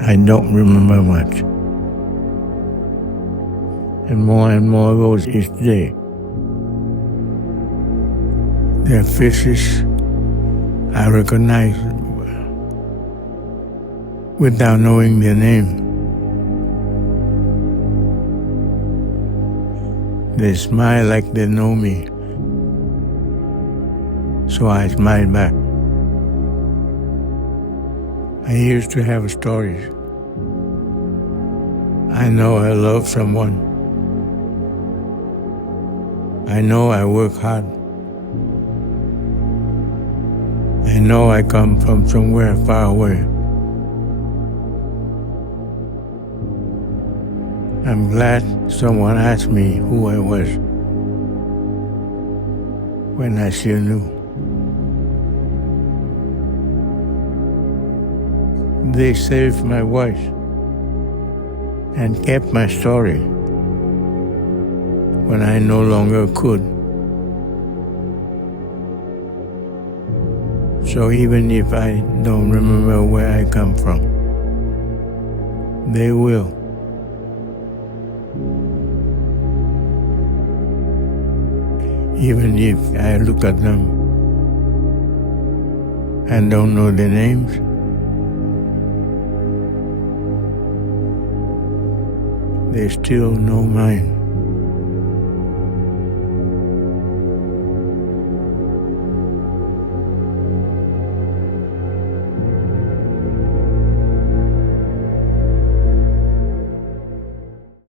I don't remember much. And more goes each day. Their faces I recognize without knowing their name. They smile like they know me, so I smile back. I used to have stories. I know I love someone. I know I work hard. I know I come from somewhere far away. I'm glad someone asked me who I was when I still knew. They saved my voice and kept my story when I no longer could. So even if I don't remember where I come from, they will. Even if I look at them and don't know their names, they still know mine.